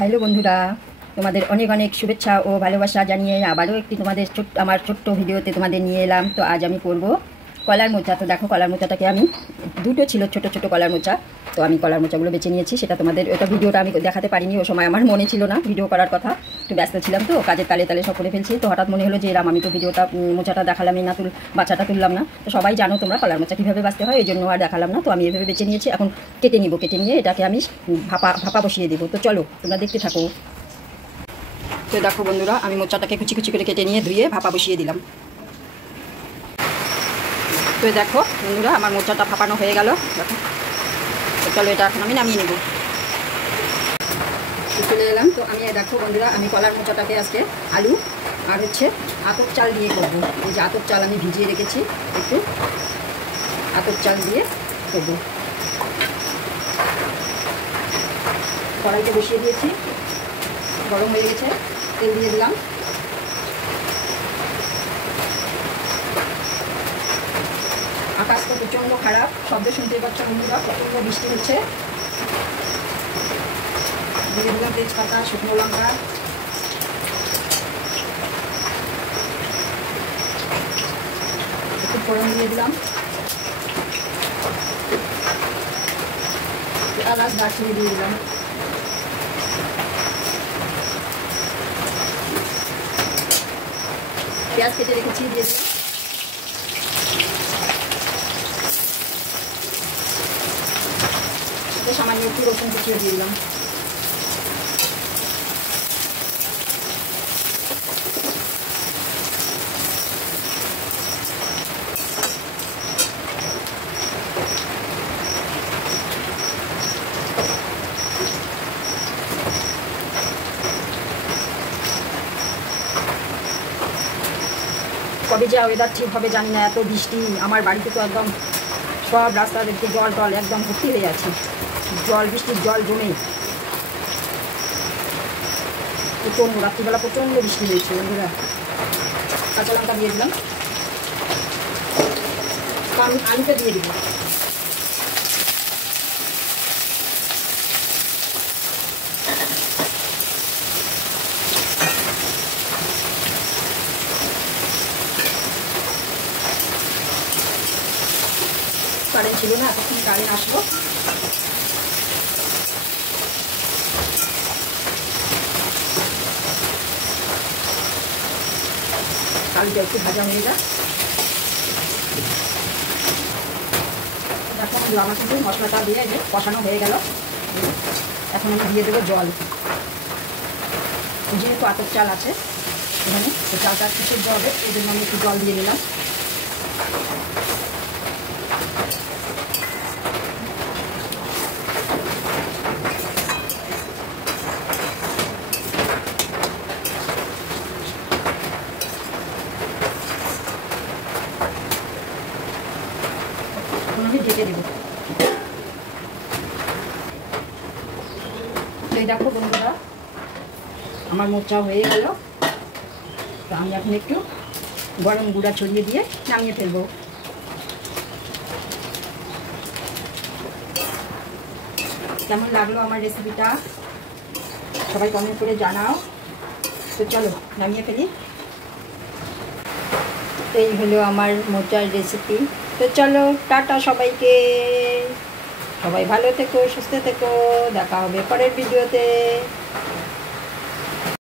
Hello বন্ধুরা, তোমাদের অনেক অনেক শুভেচ্ছা ও ভালোবাসা জানিয়ে আবারও একটি তোমাদের আমার ছোট্ট ভিডিওতে তোমাদের নিয়ে এলাম। তো আজ আমি করব কলার মোচা। তো দেখো, কলার মোচাটাকে আমি দুটো ছিল ছোট ছোট কলার মোচা, তো আমি কলার মোচাগুলো বেছে নিয়েছি। সেটা তোমাদের ওটা ভিডিওটা আমি দেখাতে পারিনি, ও সময় আমার মনে ছিল না ভিডিও করার কথা, একটু ব্যস্ত ছিলাম, তো কাজের তালে তালে সব করে ফেলছি। তো হঠাৎ মনে হলো যে আমি তো ভিডিওটা মোচাটা দেখালামই না, বাচ্চাটা তুললাম না। তো সবাই জানো তোমরা কলার মোচা কীভাবে বাঁচতে হয়, এই জন্য আর দেখালাম না। তো আমি এভাবে বেছে নিয়েছি, এখন কেটে নিব। কেটে নিয়ে এটাকে আমি ভাপা বসিয়ে দেবো। তো চলো তোমরা দেখতে থাকো। তো দেখো বন্ধুরা, আমি মোচাটাকে কুচি কুচি করে কেটে নিয়ে ধুয়ে ভাপা বসিয়ে দিলাম। তো দেখো বন্ধুরা, আমার মোচাটা ভাপানো হয়ে গেল। দেখো, চলো এটা এখন আমি নামিয়ে নেব। চলে এলাম। তো আমি দেখো বন্ধুরা, আমি কলার মোচাটাকে আজকে আলু আর আতপ চাল দিয়ে করবো। এই যে আতপ চাল আমি ভিজিয়ে রেখেছি, একটু আতপ চাল দিয়ে করবো। কড়াইতে বসিয়ে দিয়েছি, গরম হয়ে গেছে, তেল দিয়ে দিলাম। আকাশ তো প্রচণ্ড খারাপ, শব্দ শুনতে পাচ্ছ বন্ধুরা, প্রচণ্ড বৃষ্টি হচ্ছে। দিয়ে দিলাম তেজপাতা, শুকনো লঙ্কা, একটু ফোড়ন দিয়ে দিলাম, এলাচ দারচিনি দিয়ে দিলাম। পেঁয়াজ কেটে রেখেছি, দিয়ে দিলাম। সামান্য একটু রসুন কুচিয়ে দিয়ে দিলাম। কবে যে ওয়েদার ঠিক হবে জানি না, এত বৃষ্টি। আমার বাড়িতে তো একদম সব রাস্তা দেখতে জল টল একদম ভর্তি হয়ে আছে, জল, বৃষ্টির জল জমে। প্রচণ্ড রাত্রিবেলা প্রচণ্ড বৃষ্টি হয়েছে বন্ধুরা। কাঁচা লঙ্কা দিয়ে দিলাম, আমি আলুটা দিয়ে দিব। কারেন্ট ছিল না, এতক্ষণ কারেন্ট আসলো। আলুটা একটু ভাজা হয়ে যায়। এখন আমার কিন্তু মশলাটা দিয়ে কষানো হয়ে গেল। এখন আমি দিয়ে দেবো জল। যেহেতু আতপ চাল আছে এখানে, তো চালটা একটু সেদ্ধ হবে, এই জন্য আমি একটু জল দিয়ে দিলাম। আমি ঢেকে দেবো। এই দেখো বন্ধুরা, আমার মোচা হয়ে গেল। তো আমি এখন একটু গরম গুঁড়া ছড়িয়ে দিয়ে নামিয়ে ফেলবো। কেমন লাগলো আমার রেসিপিটা সবাই কমেন্ট করে জানাও। তো চলো নামিয়ে ফেলি। এই হলো আমার মোচার রেসিপি। তো চলো টাটা সবাইকে, সবাই ভালো থেকো, সুস্থ থেকো, দেখা হবে পরের ভিডিওতে।